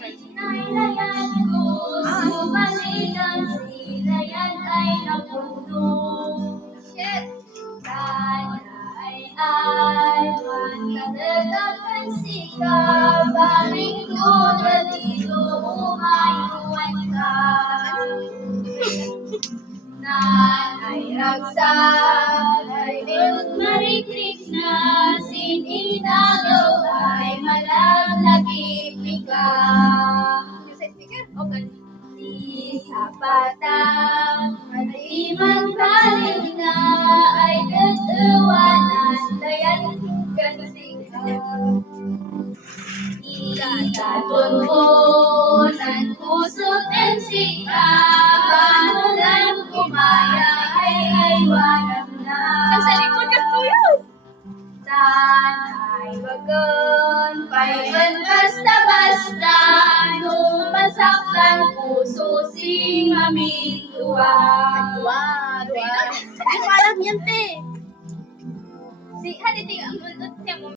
Inaylayan ko, subalit ang silayan ay napuno. Sana'y magkadagdagan sikap, aming tulad dito umayuan ka. Nanay ragsak ay marikrik na, sininagaw ay malaglagip ka. Di sapatang di magbalil na ay tatuwanan dayan kansika. Ikatungon ang puso't ang sika, paano lang kumaya ay aywanam na. Sa likod ka tuyo! Sana'y wagan payon basta-basta, nung masaktan puso sing mamintuwa. Di pa alam yan, te. Si Haniti ang buntot